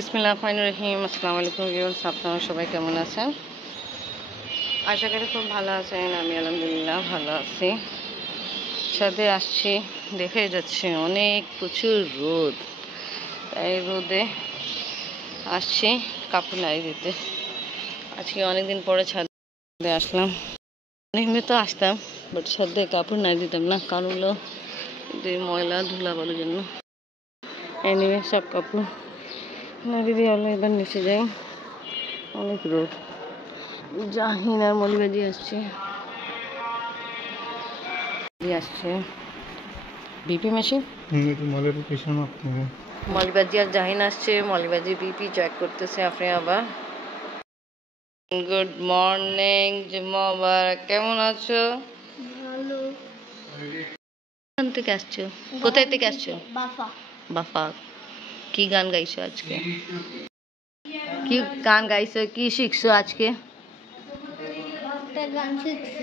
বিসমিল্লাহিররহমানিররহিম। আসসালামু আলাইকুম ভিউয়ার্স, আপনারা সবাই কেমন আছেন? আশা করি খুব ভালো আছেন। আমি আলহামদুলিল্লাহ ভালো আছি। ছাদে আসছি, দেখে যাচ্ছে অনেক প্রচুর রোদ, তাই রোদে আসছি কাপড় নাড়ি দিতে। আজকে অনেকদিন পরে ছাদে আসলাম। এমনি তো আসতাম, বাট ছাদে কাপড় নাড়ি দিতাম না, কারণ হলো ময়লা ধুলা বলার জন্য। এনিওয়ে সব কাপড় নাড়ি দিয়ে হলো এবার নিচে যাই। অনেক রোদ। জাহিন আর মলিবাজি আসছে বিপি মেশিন। মলিবাজি আর জাহিন আসছে। মলিবাজি বিপি চেক করতেছে। আপনি আবার গুড মর্নিং জুম্মা, কেমন আছো? ভালো। কোথা থেকে আসছো? কোথায় থেকে আসছো? বাফা। কি গান গাইছো আজকে? কি গান গাইছো? কি শিখছো আজকে? একটা গান শিখছি।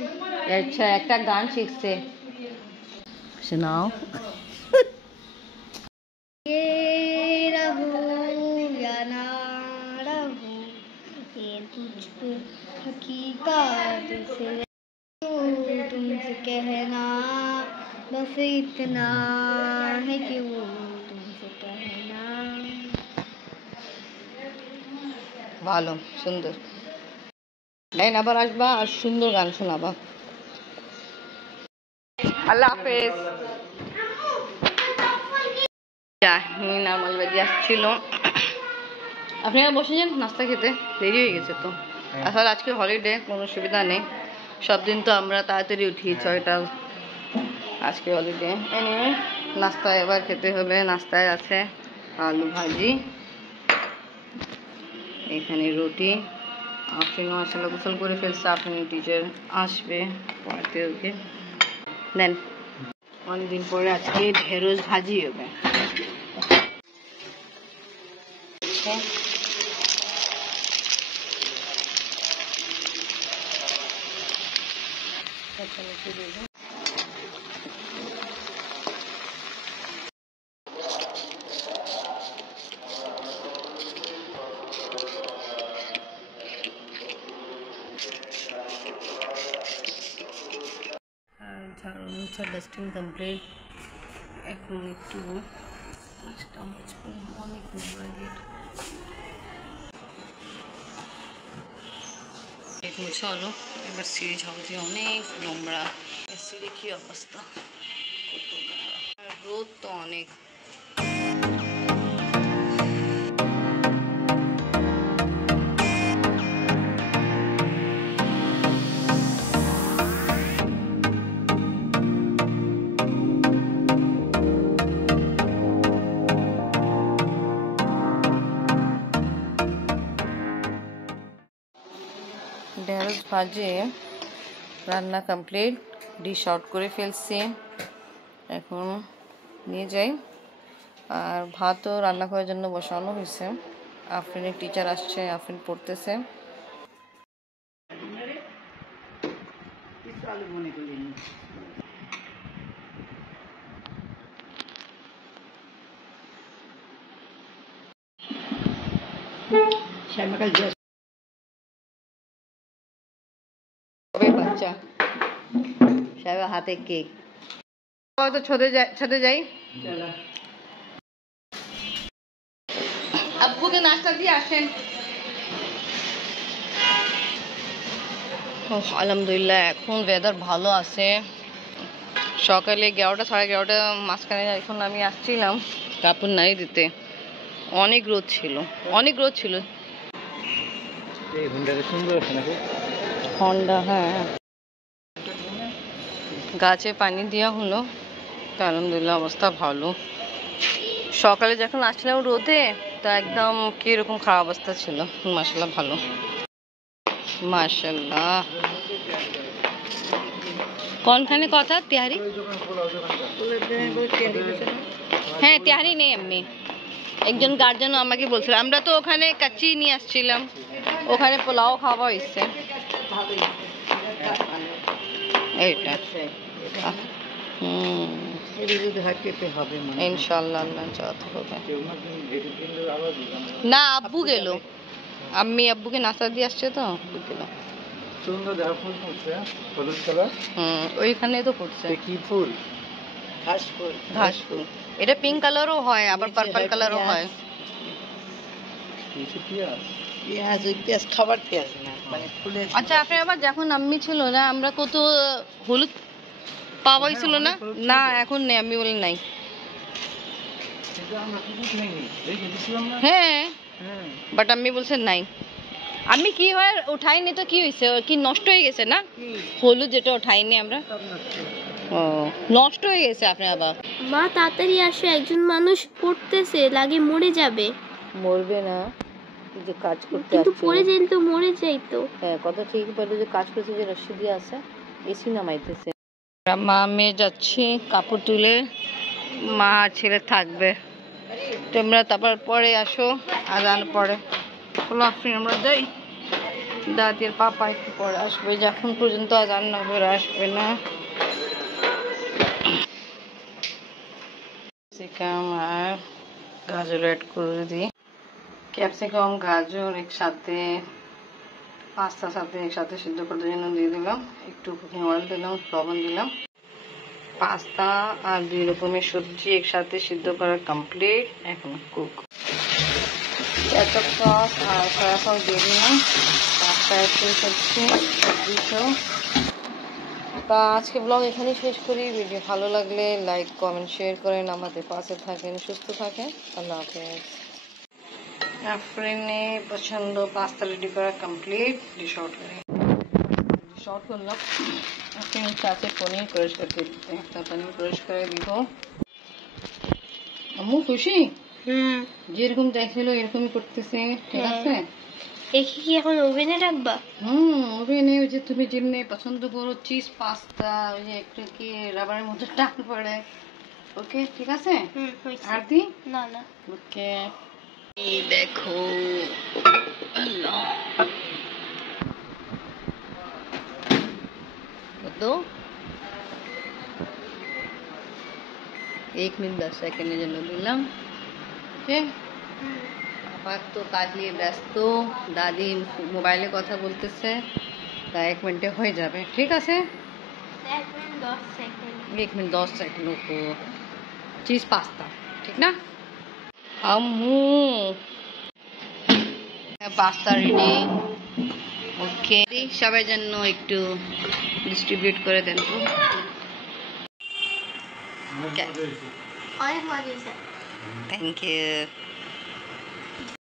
আচ্ছা, একটা গান শিখছে, শোনাও। ये रहूं या ना रहूं, ये तुझ पे हकीकत से तुमसे कहना बस इतना है कि वो तुमसे कहना। ভালো, সুন্দর। আবার আসবা আর সুন্দর গান শোনাবা। আল্লাহ হাফেজ। জাহিন আর মলিবাজি আসছিল। আপনারা বসে যান নাস্তা খেতে, দেরি হয়ে গেছে তো। আসলে আজকে হলিডে, কোনো সুবিধা নেই। সব দিন তো আমরা তাড়াতাড়ি উঠি 6টা, আজকে হলিডে। এনিওয়ে নাস্তা এবার খেতে হবে। নাস্তায় আছে আলু ভাজি, এখানে রুটি। আফরিন মাশাআল্লাহ গোসল করে ফেলছে। আফরিন টিচার আসবে পড়াতে, ওকে নেন। অনেকদিন পরে আজকে ঢেঁড়স ভাজি হবে। ঝাড়ু মোছা ডাস্টিং কমপ্লিট। এখন একটু অনেক মোছা হলো। এবার সিঁড়ি ঝাড়ু দিয়ে, অনেক নোংরা সিঁড়ি, কি অবস্থা, কত নোংরা। আর রোদ তো অনেক। ঢেঁড়স ভাজে রান্না কমপ্লিট, ডিশ আউট করে ফেলছি। এখন নিয়ে যাই। আর ভাতও রান্না করার জন্য বসানো হয়েছে। আফরিনের টিচার আসছে, আফরিন পড়তেছে। বাচ্চা সাহেবের হাতে কেক। তো ছাদে যাই। আব্বুকে নাস্তা দিয়ে আসেন। আলহামদুলিল্লাহ এখন ওয়েদার ভালো আছে। সকালে 11টা, 11:30 মাঝখানে এখন আমি আসছিলাম কাপড় নাই দিতে। অনেক রোদ ছিল, অনেক রোদ ছিল। হন্ডা, হ্যাঁ, গাছে পানি দেওয়া হলো। আলহামদুলিল্লাহ অবস্থা ভালো। সকালে যখন আসলাম রোদে, তা একদম কিরকম খারাপ অবস্থা ছিল। মাশাআল্লাহ ভালো, মাশাআল্লাহ। কোনখানে কথা তেহারি? হ্যাঁ, তেহারি নেই এমনি। একজন গার্জেন আমাকে বলছিল, আমরা তো ওখানে কাচ্চি নিয়ে আসছিলাম, ওখানে পোলাও খাওয়া হয়েছে। এইটা হুম এটা যদি হয় পেতে হবে মানে ইনশাআল্লাহ আল্লাহ চাওয়াতে হবে। কেউ না কেউ রেডি দিলে আবার দিলাম না আব্বু গেল, আম্মি আব্বুকে নাস্তা দিয়ে আসছে তো আব্বু গেল। সুন্দর দেখা ফুল ফুটছে হলুদ কালার ওইখানে তো ফুটছে কি ফুল ঘাস ফুল ঘাস ফুল। এটা পিঙ্ক কালারও হয় আবার পার্পল কালারও হয়। কিছু পেঁয়াজ পেঁয়াজ ওই পেঁয়াজ খাবার পেঁয়াজ না মানে ফুলের আচ্ছা আপনি আবার যখন আম্মি ছিল না আমরা কত হলুদ পাওয়া হয়েছিল না? না এখন নেই, আমি বলি নাই। সেটা আমরা কি নেইনি রেখে দিছিলাম না হ্যাঁ হ্যাঁ বাট আম্মি বলছে নাই। আমি কি হয় উঠাইনি তো কি হয়েছে, কি নষ্ট হয়ে গেছে না কি হলুদ যেটা উঠাইনি আমরা? সব নষ্ট ও নষ্ট হয়ে গেছে আপনি আবার। মা তাড়াতাড়ি আসো, একজন মানুষ পড়তেছে, লাগে মরে যাবে। মরবে না, যে কাজ করতে কিন্তু আসছে। পড়ে যাইলে তো মরে যাইতো। হ্যাঁ কথা ঠিক বলে, যে কাজ করছে যে রশি দিয়ে আছে এসি নামাইতেছে। মা মেয়ে যাচ্ছি কাপড় তুলে, মা আর ছেলে থাকবে, তোমরা তারপর পরে আসো আজান পরে। বলো আপনি আমরা যাই, দাদির পাপা একটু পরে আসবে, যখন পর্যন্ত আজান না করে আসবে না। ক্যাপসিকাম আর গাজর অ্যাড করে দিই। ক্যাপসিকাম গাজর একসাথে পাস্তার সাথে একসাথে সিদ্ধ করার জন্য দিয়ে দিলাম, একটু কুকিং অয়েল দিলাম, লবণ দিলাম। পাস্তা আর 2 রকমের সবজি একসাথে সিদ্ধ করা কমপ্লিট, এখন কুক। কেচাপ সস আর সয়া সস দিয়ে দিলাম, পাস্তা অ্যাড করে করছি সবজিটাও। তা আজকে ব্লগ এখানেই শেষ করি। ভিডিও ভালো লাগলে লাইক কমেন্ট শেয়ার করেন, আমাদের পাশে থাকেন, সুস্থ থাকেন। আল্লাহ হাফেজ। আফরিনে পছন্দ পাস্তা রেডি করা কমপ্লিট। ডিশ আউট করলাম। আফরিন চাচে পনির ক্রাশ করতে দিতে, তা পনির ক্রাশ করে দিব। আম্মু খুশি? যেরকম দেখলো এরকমই করতেছে, ঠিক আছে? দেখি কি এখন ওভেনে রাখবা? ওভেনে ওই যে তুমি যেমনি পছন্দ করো চিজ পাস্তা, ওই যে একটু কি রাবারের মতো টান পড়ে। ওকে ঠিক আছে? আর দি না না ওকে। এই দেখো আল্লাহ কত 1 মিনিট 10 সেকেন্ডের জন্য দিলাম। ওকে পাপা তো কাজ নিয়ে ব্যস্ত, দাদি মোবাইলে কথা বলতেছে, তা 1 মিনিটে হয়ে যাবে, ঠিক আছে? 1 মিনিট 10 সেকেন্ড 1 মিনিট 10 সেকেন্ড ওকে। চিজ পাস্তা ঠিক না আম্মু? Pasta ready. ওকে সবার জন্য একটু ডিস্ট্রিবিউট করে দেন তো। অনেক মজা হয়েছে। Thank you.